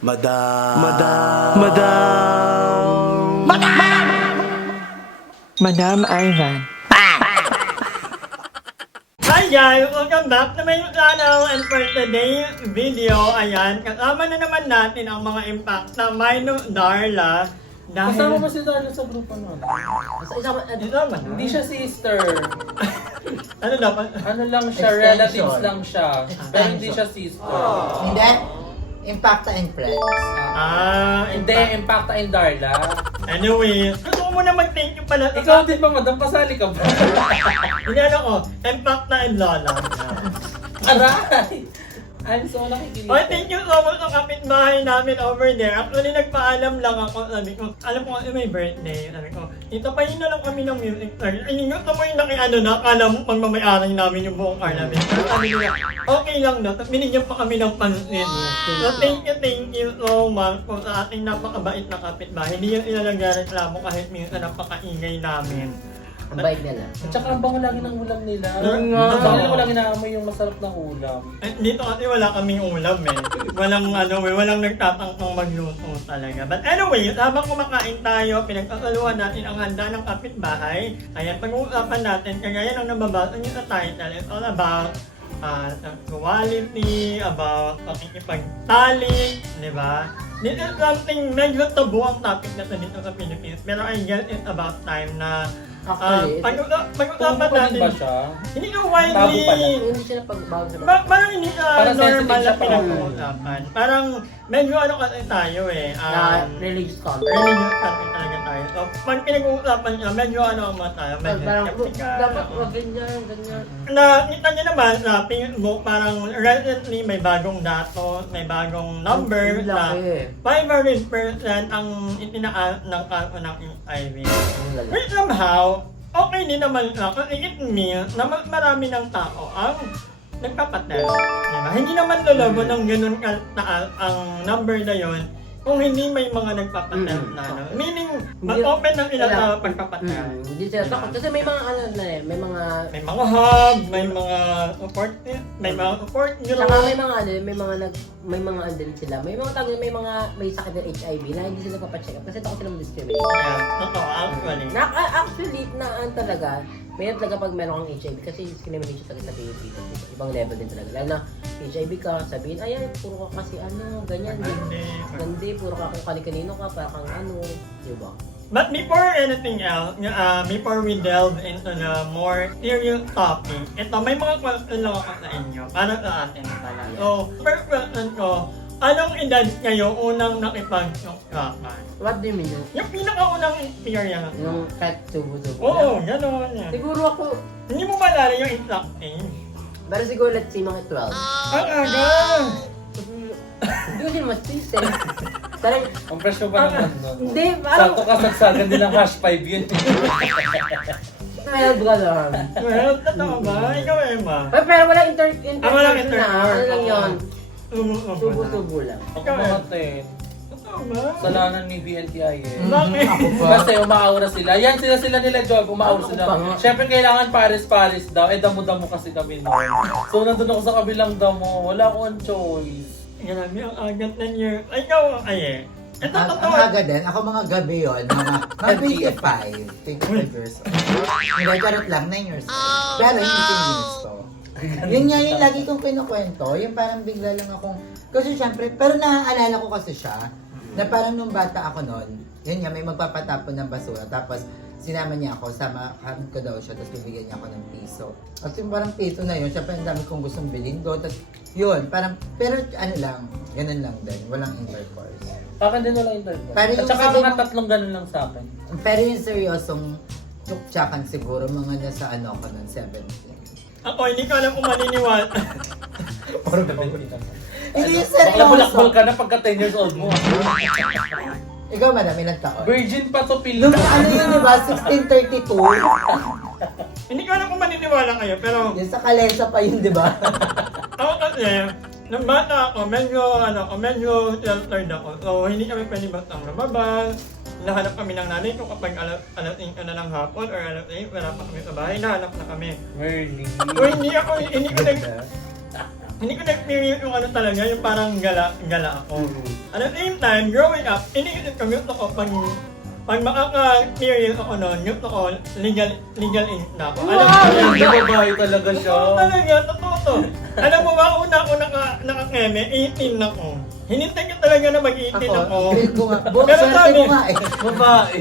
Madam. Madam Ivan. Hi guys! Welcome back to my channel, and for today's video, ayan, kasama na naman natin ang mga impact na Minor Darla. Kasama mo Dahil... si Darla sa grupo nun. Isama na. Hindi siya sister. Ano dapat? Ano lang siya, Extension. relatives lang siya. Pero hindi siya sister. Hindi. Impacta and Friends. Hindi, Impacta and Darla. Anyway, gusto ko muna mag-thank you pala. Ikaw din ba, madam? Pasali ka ba? Hindi ano ko, impact na and Lola. Aray! I'm so nakikilig. Oh, thank you so much sa kapitbahay namin over there. Actually, nagpaalam lang ako. Sabi ko, alam ko kasi may birthday. Sabi ko, itapayin na lang kami ng music store. Ay, hindi ko mo yung nakiano na. Akala mo pagmamayaran namin yung buong car namin. Pero sabi nila, okay lang na. Tapos binigyan pa kami ng pansin. So, thank you so much po sa ating napakabait na kapitbahay. Hindi yung ilalagyan reklamo kahit minsan napakaingay namin. Ang bait nila. At saka ang bango lagi ng ulam nila. nga. Ang bango nila lagi naamoy yung masarap na ulam. Eh, dito kasi wala kaming ulam eh. Walang nagtatangkang magluto talaga. But anyway, habang kumakain tayo, pinagkakaluan natin ang handa ng kapitbahay. Ayan, pag-uusapan natin, kagaya ng nababasa niyo sa title, it's all about quality, about pakikipagtalik, di ba? This is something medyo tabu ang topic na dito sa Philippines. Pero I guess it's about time na Actually, pag-usapan Tabu pa din natin. ba siya? Hindi ka Tabu pala. widely hindi sila pagbago sa parang hindi Parang normal sensitive na siya pa. pinag-uusapan. Parang medyo ano kasi tayo eh. na religious content. Religious topic talaga tayo. So, pag pinag-uusapan niya, medyo ano ang mga tayo. Medyo Parang skeptical. dapat oo. ganyan. Nakita niyo naman sa Facebook, parang recently may bagong datos, may bagong number Ang na laki. 500% ang itinaas ng kaso ng HIV. Ang laki. Which somehow, okay din naman na kasi it means na mas marami ng tao ang nagpapatest. Diba? Hindi naman lolobo ng ganun kataas ang number na yon kung hindi may mga nagpapatest na. No? Meaning, mag-open ng ilang sa pagpapatest. Hindi sila takot. Kasi may mga ano na eh, may mga... May mga hub, may mga support, may mga support group. Saka may mga ano, may mga andun sila. May mga tawag, may sakit ng HIV na hindi sila papacheck up kasi takot sila ma-discriminate. Yeah, totoo, actually. Actually, talaga, mayroon talaga pag meron kang HIV kasi discrimination talaga sa Pilipinas. Ibang level din talaga. Lalo na HIV ka, sabihin, ay, puro ka kasi ano, ganyan. Hindi, puro ka kung kani-kanino ka, para kang ano, di ba? But before anything else, before we delve into the more serious topic, ito, may mga question lang ako sa inyo para sa atin pala. So, first question ko, anong edad kayo unang nakipag-sukakan? What do you mean? Yung pinakaunang experience. Yung kahit tubo-tubo Oo, lang? gano'n yan. Siguro ako, Hindi mo malala yung exact age. pero siguro let's say mga 12. Ang aga! Hindi ko sila mas-please eh. Talagang, Ang presyo pa naman nun. hindi, parang, Sakto kasagsagan din ng #5 yun. wild ka lang. Well, totoo ba? Ikaw, Emma. Pero walang Walang na, ano lang yun, Tubo-tubo. tubo-tubo lang. Ako mga 10. Totoo ba? Kasalanan ni BNTI eh. Bakit? Kasi umaaura sila. Yan sila nila Job, umaaura Ako sila. pa nga. Siyempre kailangan pares-pares daw. Eh damo-damo kasi kami noon. So nandun ako sa kabilang damo. Wala akong choice. Grabe, ang agat na niyo. Ay, ikaw, ay eh. Ito, Ang totoo. aga din, ako mga gabi yun, mga 25 years old. Hindi, charot lang, 9 years old. Pero hindi ko ginusto. Yun nga yung lagi kong kinukwento, yung parang bigla lang akong, kasi syempre, pero naaalala ko kasi siya, na parang nung bata ako noon, yun nga, may magpapatapon ng basura, tapos sinama niya ako, samahan ko daw siya, tapos bibigyan niya ako ng piso. At yung parang piso na yun, syempre ang dami kong gustong bilhin doon, tapos yun, parang, pero ano lang, ganun lang din, walang intercourse. Akin din wala interview. Pero At yung saka sabi mga mo- tatlong ganun lang sa akin. Pero yung seryosong tsuktsakan siguro, mga nasa ano ko nun, 17. Ako, hindi ko alam kung maniniwala. Hindi yung Bakla seryoso. bulakbol ka na pagka 10 years old mo. Ikaw madam, ilang taon? Virgin pa to pila. Nung ano yun, di ba? 1632? Hindi ko alam kung maniniwala kayo, pero Yung sa Kalesa pa yun, di ba? ako kasi, nung bata ako, medyo sheltered ako. So, hindi kami pwede bastang lumabas. Nahanap kami ng nanay ko kapag alas 8 na ng hapon or alas 8, wala pa kami sa bahay, nahanap na kami. Merly. So, hindi ko hindi ko na-experience yung ano talaga, yung parang gala ako. At the same time, growing up, iniisip ko, gusto ko pag makaka-experience ako noon, gusto ko legal age na ako. Alam mo Ay, yun? babae talaga siya. Totoo talaga, totoo to. Alam mo ba, una ako nakakeme, 18 na ako. Hinintay ko talaga na mag-18 ako. Feel ko nga. Buong Pero swerte sabi- ko nga eh. Babae.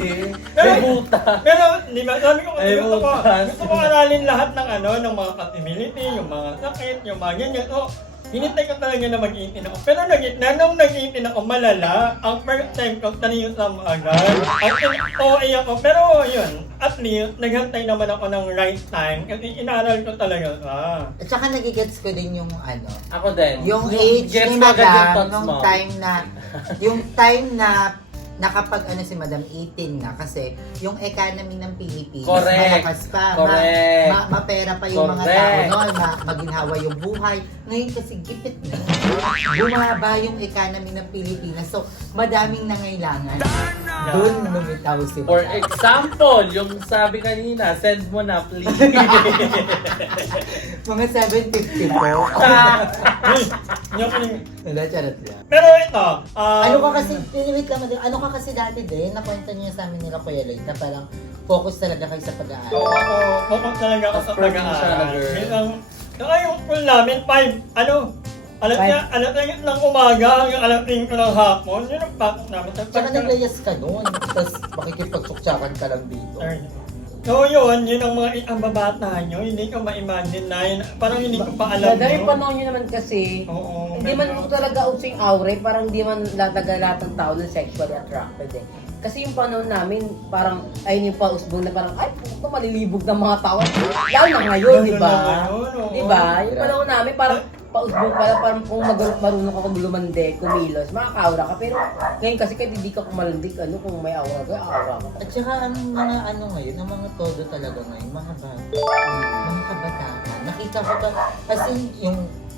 May buta. Pero, di ba, sabi ko, Ay, butas. gusto ko aralin lahat ng ng mga possibility, yung mga sakit, yung mga ganyan. So, hinintay ko talaga na mag-18 ako. Pero nung nag-18 ako, malala. Ang first time ko, taniyo sa agad. OA ako. Pero yun, at least, naghantay naman ako ng right time kasi inaral ko talaga sa. At saka nagigets ko din yung ano, Ako din. yung age gets ni mo agad yung Madam, thoughts nung mo. time na nakapag ano si Madam 18 na kasi yung economy ng Pilipinas Correct. malakas pa, Correct. mapera pa yung mga Correct. tao noon, maginhawa yung buhay. Ngayon kasi gipit na. Bumaba yung economy ng Pilipinas. So, madaming nangailangan. Doon lumitaw si For Madam. example, yung sabi kanina, send mo na please. Mga 750 po. Hindi ako yung- Wala, charot lang. Pero ito, Ano ka kasi, wait lang, Madam, ano ka kasi dati din, nakwento niyo sa amin nila Kuya Lloyd na parang focus talaga kayo sa pag-aaral. Oo, ako, focus talaga ako sa Provincial pag-aaral. girl. Bilang, saka yung pool namin, 5, alas ng umaga hanggang alas 5 ng hapon, yun ang pasok namin. Tsaka naglayas ka noon, tapos makikipagsuksyakan ka lang dito. So yun ang mga ang babata nyo, hindi ko ma-imagine na yun, parang hindi ko pa alam Dahil yun. panahon nyo naman kasi, Oo, hindi man talaga uso yung aure, parang hindi man lahat ng tao na sexually attracted eh. Kasi yung panahon namin, parang ayun yung pausbong na parang, ay, puto malilibog ng mga tao. Lalo na ngayon, di ba? Lalo na ngayon, oo. Di ba? Yung panahon namin, parang pausbong pala, parang kung marunong ka lumande, kumilos, makaka-aura ka. Pero ngayon kasi kahit hindi ka kumalandig, kung may aura ka, aura ka. At saka ang mga ano ngayon, ang mga todo talaga ngayon, mga bata, mga kabataan. Nakita ko ba, kasi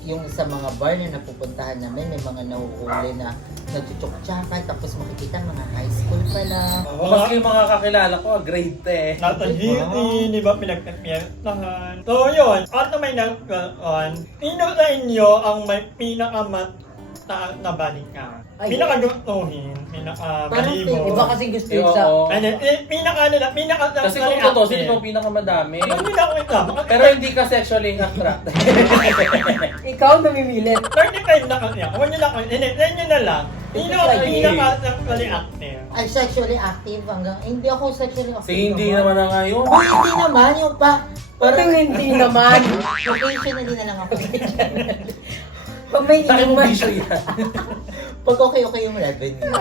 yung sa mga bar na napupuntahan namin, may mga nahuhuli na nagchuchok-tsakan, tapos makikita mga high school pa lang. Maski yung mga kakilala ko, grade 10. Nasa GT, di ba, pinagkapiyasahan. So yun, at na may nagkaon, sino sa inyo ang may pinakamataas na balikan? Ay, Pinakagustuhin, pinakamalibog. Iba kasi gusto yun sa... Oo. Pinaka Kasi kung totoo, sino yung pinakamadami? Hindi ako ito. Pero hindi ka sexually attracted. Ikaw namimilit. 35 na kasi ako. Huwag nyo na ako. Hindi, sa inyo na lang. Sino ang pinaka-sexually active? Ay, sexually active hanggang, hindi ako sexually active. Kasi hindi naman na ngayon. Uy, hindi naman, yung Parang hindi naman. occasionally na lang ako. Pag may Sa akin mo inuman. bisyo yan. Pag okay yung revenue.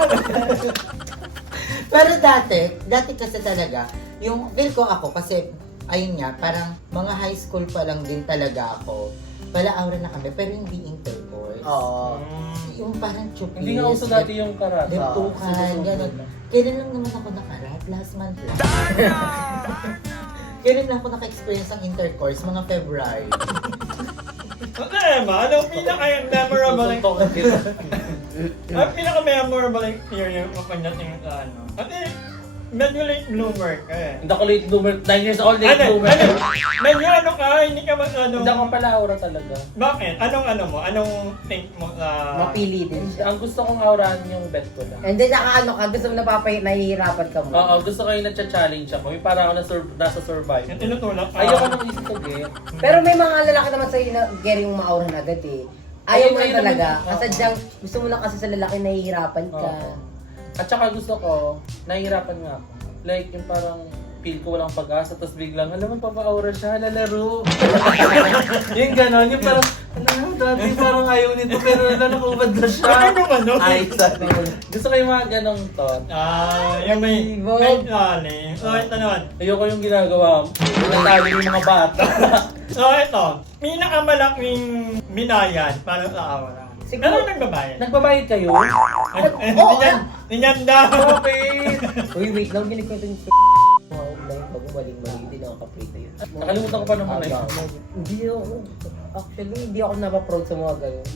Pero dati kasi talaga, yung feel ko ako kasi, ayun nga, parang mga high school pa lang din talaga ako. Pala aura na kami, pero hindi intercourse. Oo. Yung parang chupis. Hindi nga uso dati yung karat. Leptukan, gano'n. Kailan lang naman ako nakarat? Last month lang. Kailan lang ako naka-experience ng intercourse? Mga February. Ano Emma? Anong pinaka-memorable ang pinaka-memorable experience mo pagdating sa ano? Kasi medyo late bloomer ka eh. Hindi ako late bloomer. 9 years old, late bloomer. Medyo ano ka, hindi ka Hindi ako pala aura talaga. Bakit? Anong think mo sa... Mapili din siya. Ang gusto kong aurahan yung bet ko lang. And then nakaano ka, gusto mo nahihirapan ka mo. Oo, gusto ko yung nag-challenge ako. May para ako nasa survive. Yung tinutulak ka. Ayoko nang easy to get. Pero may mga lalaki naman sa'yo na gary yung maauran agad eh. Ayaw mo Ayun na talaga. naman. Kasadyang gusto mo lang kasi sa lalaki nahihirapan ka. Oo. At saka gusto ko, nahihirapan nga ako. Like yung parang feel ko walang pag-asa, tapos biglang, alam mo, papa-aura siya, lalaro. Yung gano'n, yung parang, dati parang ayaw nito, pero nakubad na siya. Ano ba no? Ay, sorry. Gusto ko yung mga ganong thought. Yung may lali. So ito naman. Ayoko yung ginagawa mo. Natalo yung mga bata. So ito, pinakamalaking binayan para sa aura. Siguro- Ano nagbabayad? Nagbabayad kayo? Ganyan daw. Okay. Uy, wait lang, ginikwento niyo sa mga online bago maling-mali, hindi na ako kaprito yun. Nakalimutan ko pa naman eh. Hindi ako, actually, hindi ako napaproud sa mga ganun.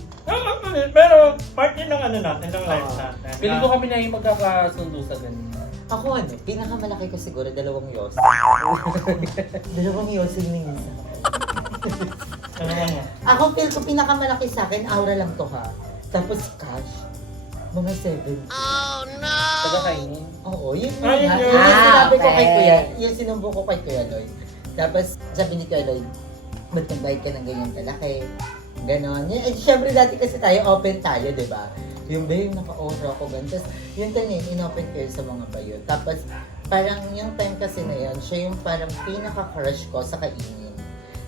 Pero part yun ng ano natin, ng life natin. Feeling ko kami na yung magkakasundo sa ganyan. Ako pinakamalaki ko siguro, 2 yosi. 2 yosi minsan. Ano mo? Ako feel ko pinakamalaki sa akin, aura lang to ha. Tapos cash, mga 7. Taga-kainin. Oo, yun Ay, nga. yun. Yung sinabi ko kay okay. Kuya, yung sinumbong ko kay Kuya Lloyd. Tapos sabi ni Kuya Lloyd, ba't nagbayad ka ng ganyan kalaki? Ganon. Eh, syempre dati kasi tayo, open tayo, di ba? Yung ba yung naka-aura ko ganun. Tapos yung tanin, in-open ko yun sa mga bayo. Tapos parang yung time kasi na yun, siya yung parang pinaka-crush ko sa kainin.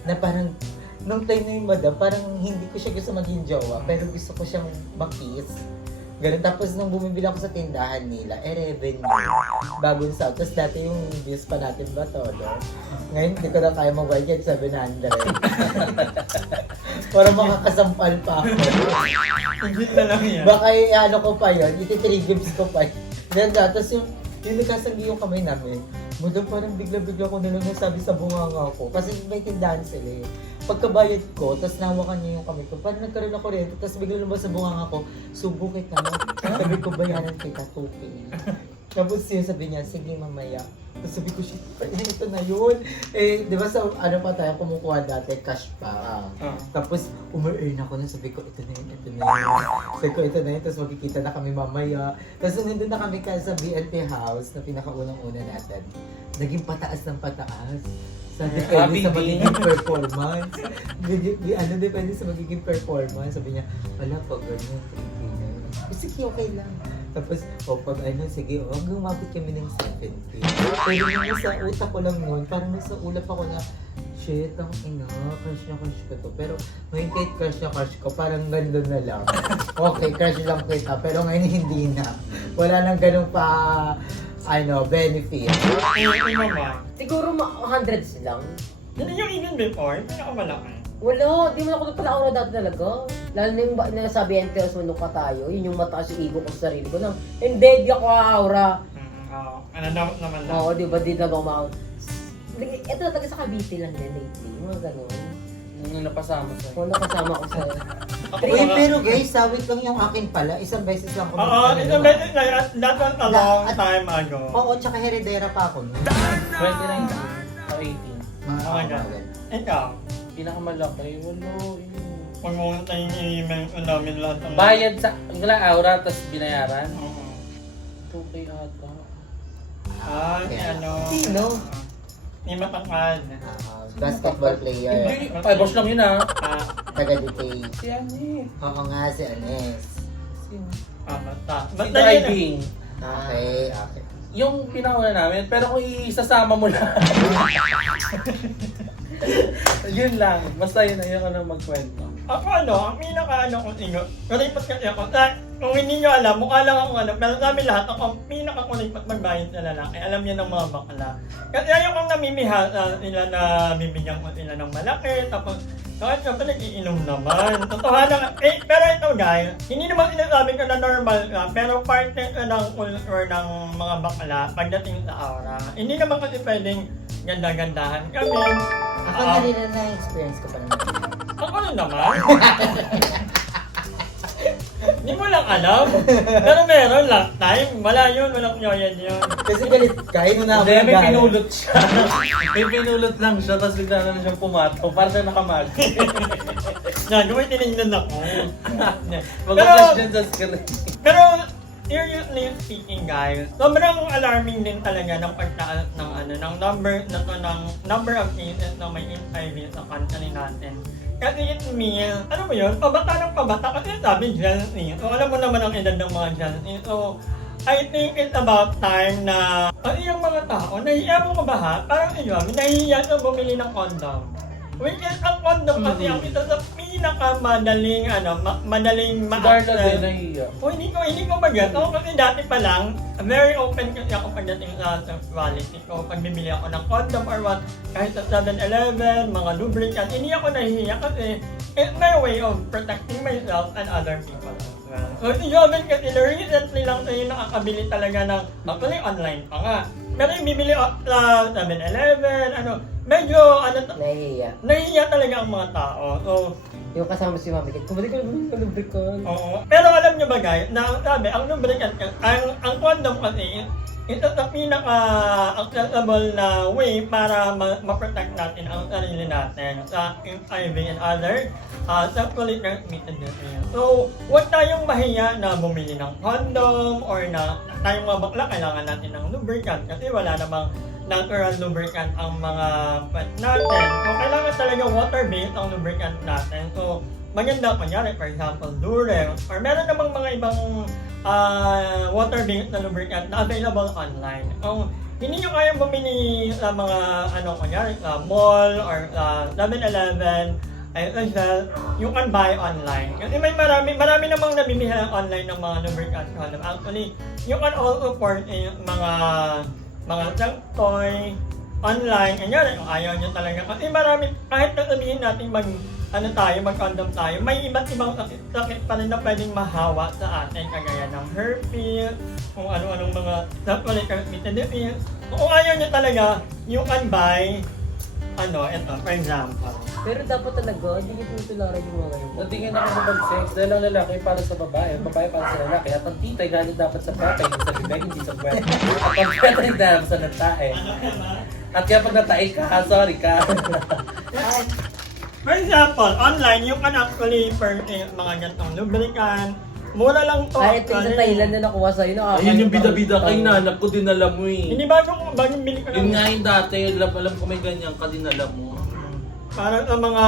Na parang, nung time na yung madam, parang hindi ko siya gusto maging jowa, pero gusto ko siyang makiss. Ganun. Tapos nung bumibili ako sa tindahan nila, revenue. Bagong sa. Tapos dati yung views pa natin ba to, no? Ngayon, hindi ko na kaya mag-budget 700. Para makakasampal pa ako. Ingit na lang yan. Baka ano ko pa yun, iti-3 ko pa yun. Then, tapos yung nagkasanggi yung kamay namin, madam parang bigla-bigla ko nalang nasabi sa bunganga ko. Kasi may tindahan sila eh. Pagkabayad ko, tapos nahawakan niya yung kamay ko, parang nagkaroon ako rin, tapos bigla lumabas sa bunganga ko, subo kita na, sabi ko bayaran kita, 2K. Tapos yun sabi niya, sige mamaya. Tapos sabi ko, shit, ito na yun. Eh, di ba sa ano pa tayo kumukuha dati, cash pa. Tapos umu-earn ako na sabi ko, ito na yun, ito na yun. Sabi ko, ito na yun, tapos magkikita na kami mamaya. Tapos nandun na kami sa BNP house na pinakaunang-una natin. Naging pataas ng pataas. Sa depende sa magiging performance. Depende sa magiging performance. Sabi niya, wala pag ganyan, 3K na yun. Sige, okay lang. Tapos, pag sige, hanggang umabot kami ng 70. Pero yung sa utak ko lang noon, parang nasa ulap ako na, shit, ang ina, crush na crush ko to. Pero ngayon kahit crush na crush ko, parang gandun na lang. Okay, crush lang kita, pero ngayon hindi na. Wala nang ganun pa, benefit. Yung naman. Siguro hundreds lang. Yun yung even before, pinakamalaki. Wala, di mo ako pala aura dati talaga. Lalo na yung nasabi ang Teos Manok ka tayo, yun yung mataas yung ego ko sa sarili ko. Hindi, di ako aura. Oo. Ano naman lang. Oo, di ba, di na gumount. Ito talaga sa Cavite lang din lately, mga ganun. Yung napasama sa'yo. Kung nakasama ko sa... Uy, pero guys, sawit lang yung akin pala. Isang beses lang ako. Oo, isang beses na yan. That was a long time ago. Oo, tsaka heredera pa ako. 2019 o 18. Mga Oh my God. Ikaw, Pinakamalaki, wala. pag pumunta yung i-email ko namin lahat ng... Bayad sa, wala aura, tapos binayaran. Oo. 2K ata. Ah, si Yeah. ano... Sino? Ni Matangkad. Basketball player. Hindi, 5 hours lang yun ah. Taga-Duque. Si Ani. Oo nga, si Anes. Basta. Si Basta yun. driving. Okay, okay. Yung pinauna namin, pero kung isasama mo lang. Yun lang. Basta yun, ayoko na magkwento. Ako ang pinaka ko ingo. Kuripot kasi ako. Kung hindi nyo alam, mukha lang ako pero sabi lahat, ako ang pinaka-kuripot magbayad sa lalaki. Alam niya ng mga bakla. Kasi ayaw kong namimihal nila na bibigyan ko sila ng malaki. Tapos, kahit ka pa nag-iinom naman. Totoo na pero ito guys, hindi naman sinasabi ko na normal ka, pero part ng culture ng mga bakla pagdating sa aura. Hindi naman kasi pwedeng ganda-gandahan kami. Ako na rin na-experience ko pa naman. Ako rin naman. Hindi mo lang alam. Pero meron lang time. Wala yun, walang yoyan yun. Kasi galit ka, inuna ako Hindi, ng may galit. pinulot siya. May pinulot lang siya, tapos bigla na siyang pumataw. Para siya nakamag. Yan, may tinignan ako. Mag-flash dyan sa screen. Pero, seriously speaking guys, sobrang alarming din talaga ng pagtaas ng number of cases na may HIV sa country natin. Kasi it means, ano mo yun, pabata ng pabata kasi sabi Gen Z. So alam mo naman ang edad ng mga Gen Z. So, I think it's about time na ang iyong mga tao, nahiya mo ka ba ha? Parang yun, nahiya ka bumili ng condom. Which is, ang condom kasi ang isa sa pinakamadaling, madaling Darla din, ma-access. nahiya. O hindi ko mag-get. Ako kasi dati pa lang, very open kasi ako pagdating sa sexuality ko. Pag bibili ako ng condom or what, kahit sa 7-Eleven, mga lubricant, hindi ako nahihiya kasi it's my way of protecting myself and other people as well. So si Joven kasi recently lang tayo nakakabili talaga ng, actually online pa nga. Pero yung bibili sa 7-Eleven, medyo nahihiya talaga ang mga tao. So, Yung kasama si Mami, kumalik ko ng lubricant. oo. Pero alam nyo ba guys, na sabi, ang lubricant, ang condom kasi, ito sa pinaka-acceptable na way para ma-protect natin ang sarili natin sa HIV and other sexually transmitted disease. So, huwag tayong mahiya na bumili ng condom or na tayong mga bakla kailangan natin ng lubricant kasi wala namang natural lubricant ang mga pet natin. So, kailangan talaga water-based ang lubricant natin. So, maganda kunyari, for example, Durex, or meron namang mga ibang water-based na lubricant na available online. Kung hindi nyo kaya bumili sa mga, kunyari, sa mall or 7-Eleven, you can buy online. Kasi may marami namang nabibili online ng mga lubricant condom. Actually, you can also purchase mga sex toy online. Kanyari, kung ayaw nyo talaga. Kasi marami, kahit sabihin natin mag-condom tayo, may iba't ibang sakit pa rin na pwedeng mahawa sa atin. Kagaya ng herpes, kung ano-anong mga sexually transmitted disease. Kung ayaw nyo talaga, you can buy, ito, for example. Pero dapat talaga, hindi niyo tutularan yung mga ganun. Natingin ako sa pag-sex dahil ang lalaki para sa babae para sa lalaki. At ang titay galing dapat sa papa, hindi sa bibig, hindi sa puwet. At ang puwet ay dapat sa natae. At kaya pag natae ka, sorry ka. For example, online, you can actually purchase mga ganitong lubricant. Mura lang to. Ito yung sa Thailand na nakuha sa'yo. Ayun yung bida-bida kay nanap ko, dinala mo eh. Hindi bagong bili ka Yun nga yung dati, alam ko may ganyan ka, dinala mo. Para sa mga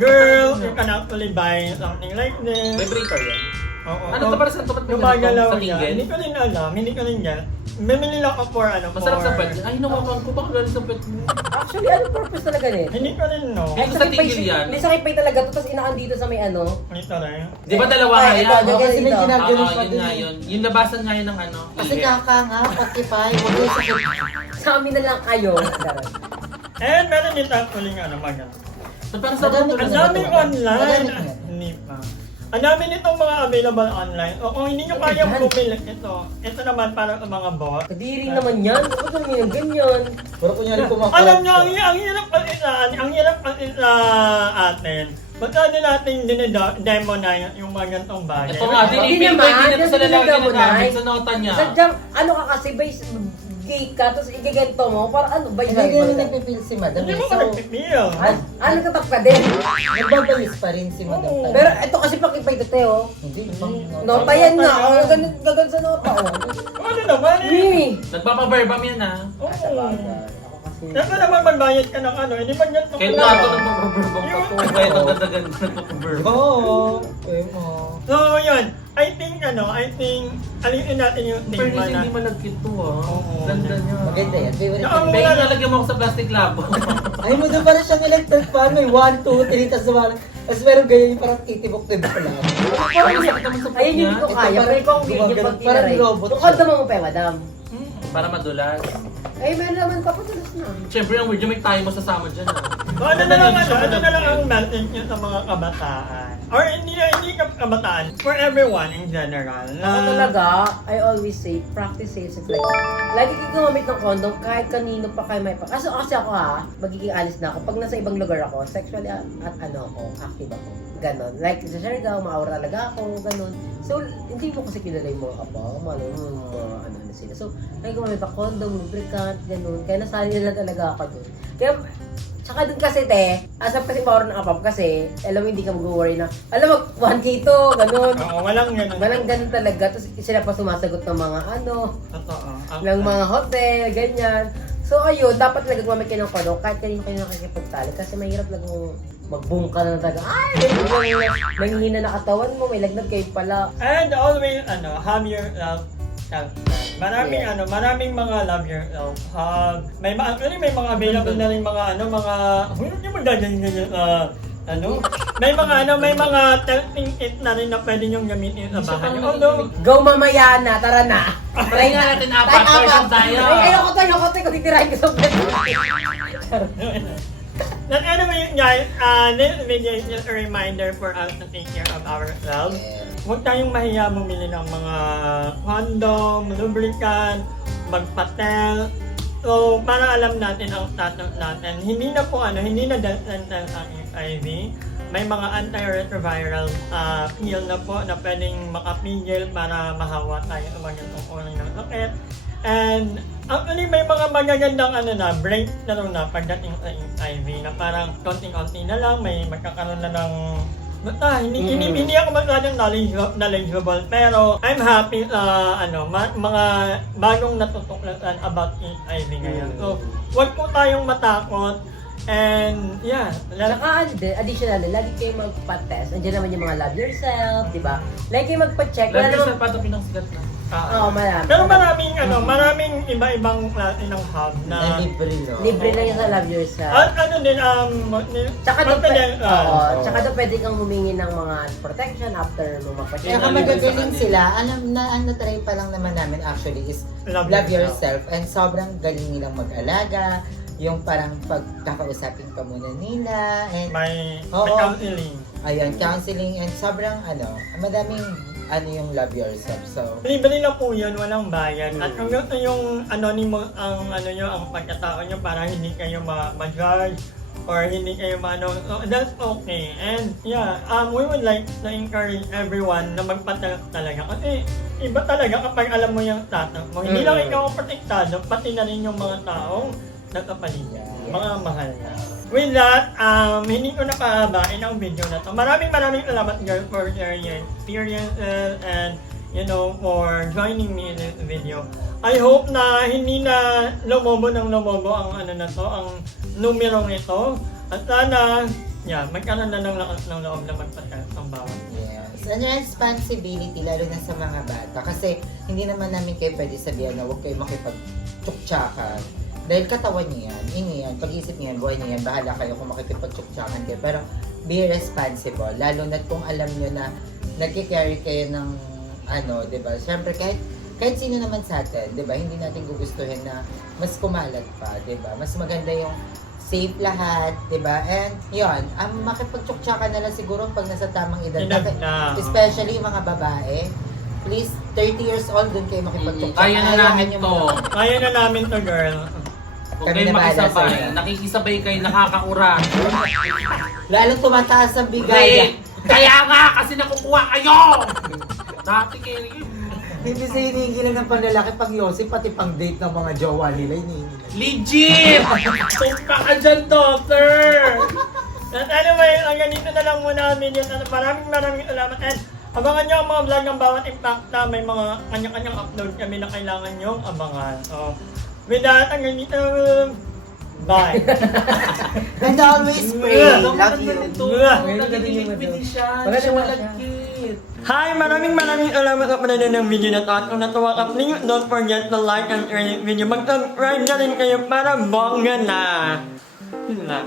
girls, you can actually buy something like this. Vibrator yan. Oo. Ano to para saan to? Ba't may Gumagalaw ganito? Sa yan. tingin? Hindi ko rin alam, hindi ko rin yan. Bumili lang ako for Masarap sa for- pet. Ay, nawakan ko, baka galing sa pet mo. Actually, ano purpose talaga nito? Hindi ko rin no. Dito sa tigil yan. Hindi sa kipay talaga to, tapos inaan dito sa may ano. Ito rin. Di ba dalawa Ay, nga ito, yan? ito. Kasi may Ito. ginaganon pa Yun din. nga yun. Yung labasan nga yun ng ano. Kasi ihi. kaka nga, patipay, huwag yung sakit. Sa amin na lang kayo. And meron din actually mga So, parang sa Madami Ang Ano daming ba? online. Madami yan. Hindi pa. Ang dami nitong mga available online. O kung hindi nyo kaya bumili, ito naman para sa mga bot. Kadiri naman yan. Bakit naman yung ganyan? Pero kunyari kumakalat. Alam nyo, ang hirap kasi sa atin. Ba't ano natin dinedemo na yung mga ganitong bagay? Ito nga, Hindi dinipin ko, naman, hindi na to sa kasi lalaki tinanggap mo na na gamit eh. sa nota niya. Sadyang, ano ka kasi, base, gay ka, tapos igiganto mo, para ano ba Hindi ganun nagpipil si madam. Hindi eh. mo ka So, nagpipil. nagtatap ka din. nagbabalis pa rin si madam. Oo. tayo. Pero ito kasi pakipay dito, oh. Hindi, ibang Nota yan nga, oh, gagan sa nota, oh. Ano naman eh? Hindi. Nagpapaverbam yan ah. Oo. Ako kasi, Siyempre naman magbayad ka ng ano, hindi ba ganito? Kahit nga ako nagpapaverbam ka to. Kahit ang ganda-ganda nagpapaverbam. Oo. Okay mo. So, yun. I think, alisin natin yung Pero stigma na. hindi malagkit to ah. Oo. Ganda niya. Maganda yan. Favorite Saka ko. mo- Pwede nalagyan mo ako sa plastic labo. Ay mo doon para siyang electric fan. May 1, 2, 3, tapos meron ganyan yung parang titibok-tibok lang. Parang sakit naman sa pet ayun niya. yung hindi ko Ito kaya, parang pero ikaw ang video gumagano, pag parang tinaray. robot Yung siya. kanta mo pa, madam. Para madulas. Ay, meron naman papatulas na. Siyempre, ang weird yung may tayo masasama dyan ah. So, ano na lang ang message niyo sa mga kabataan? Or hindi kabataan, for everyone in general. Ako talaga, I always say, practice safe sex. Like, lagi kang gumamit ng condom kahit kanino pa kayo may pa. Kasi ako magiging honest na ako. Pag nasa ibang lugar ako, sexually at active ako. Ganon. Like, sa Siargao, ma-aura talaga ako, ganon. So, hindi mo kasi kilala yung mga kapwa. Malo mo, ano sila. So, lagi gumamit pa condom, lubricant, ganon. Kaya nasali na talaga ako dun. Kaya, tsaka dun kasi asap kasi power ng apap kasi, alam mo hindi ka mag-worry na, alam mo, 1K to, ganun. Oo, walang ganun. Walang ganun talaga. Tapos sila pa sumasagot ng mga Totoo. ng mga hotel, ganyan. So ayun, dapat talaga gumamit kayo ng condom kahit kanino kayo nakikipagtali kasi mahirap lang mag-boom ka na talaga. Ay, nanghihina na katawan mo, may lagnat kayo pala. And always, have your self-love. Maraming mga love yourself hug. Actually, may mga available na rin mga hindi mo gaganyan may mga testing kit na rin na pwede niyong gamitin sa bahay niyo. Although, Go mamaya na, tara na. Try nga natin apat person tayo. Ay, ayoko to, titirahin ko sa bed. But anyway, guys, this video is just a reminder for us to take care of ourselves. Huwag tayong mahiya bumili ng mga condom, lubricant, magpatel. So, para alam natin ang status natin. Hindi na death sentence ang HIV. May mga antiretroviral pill na po na pwedeng makapigil para mahawa tayo sa mga ganitong uri ng sakit. And actually may mga magagandang break na rin na pagdating sa HIV na parang konting-konti na lang, may magkakaroon na ng hindi ako masyadong knowledgeable pero I'm happy mga bagong natutuklasan about HIV ngayon. So, wag po tayong matakot and yeah, Saka additionally, lagi kayo magpa-test. Andiyan naman yung mga love yourself, di ba? Lagi kayo magpa-check. Lagi Wala sa namang- patapin ng sigat na. Oo, marami. Pero maraming iba-ibang klase ng hub Na na libre, no? Libre lang yung sa love yourself. at Tsaka doon magpapalya- tsaka doon pwede kang humingi ng mga protection after mo magpa-check. Kaya magagaling sila. Ang na-try pa lang naman namin actually is Love love yourself. yourself. And sobrang galing nilang mag-alaga. Yung parang pagkakausapin ka muna nila. And may Oo. counseling. ayun, counseling. And sobrang madaming yung love yourself. So, Libre lang po yun, walang bayan. At kung gusto yung anonymous ang ang pagkatao nyo para hindi kayo ma-judge or hindi kayo so that's okay. And yeah, we would like to encourage everyone na magpatalak talaga. Kasi iba talaga kapag alam mo yung tatak mo. Hindi lang ikaw ang protektado, pati na rin yung mga taong nakapaligid, mga mahal na. With that, hindi ko napahabain ang video na to. Maraming salamat girl for sharing your experiences and for joining me in this video. I hope na hindi na lumobo ang ang numerong ito. At sana, magkaroon na ng lakas ng loob na magpatas ang bawat. yes. And responsibility, lalo na sa mga bata. Kasi hindi naman namin kayo pwede sabihan na huwag kayo makipag-tsuktsakan. Dahil katawan niyo yan, pag-isip niyo yan, buhay niyo yan, bahala kayo kung makipag-tsuktsakan kayo. Pero be responsible, lalo na kung alam niyo na nagkikarry kayo ng diba? Siyempre kahit sino naman sa atin, diba? Hindi natin gugustuhin na mas kumalat pa, diba? Mas maganda yung safe lahat, diba? And yun, makipag-tsuktsakan na lang siguro pag nasa tamang edad. Especially yung mga babae. Please, 30 years old, dun kayo makipag-tsuktsakan. Kaya na namin to. Kaya na namin to, girl. Huwag Kami kayo na bahala makisabay. sa'yo. Nakikisabay kayo, nakakaura. Lalong tumataas ang Hindi! bigay. Kaya nga! Kasi nakukuha kayo! Dati kayo Hindi sa hinihingi lang ng panlalaki pang yosi, pati pang date ng mga jowa nila, hinihingi. legit! Tumpa ka dyan, daughter! At anyway, hanggang dito na lang muna ang video. Maraming salamat. And abangan nyo ang mga vlog ng bawat Impacta. May mga kanya-kanyang upload kami na kailangan nyo abangan. So, with that, hanggang dito. Bye! And always pray. Love you. Nagiging siya. Wala siya malagkit. Hi! Maraming salamat sa panonood ng video na to. At kung natuwa ka, please don't forget to like and share this video. Mag-subscribe na rin kayo para bongga na. Yun lang.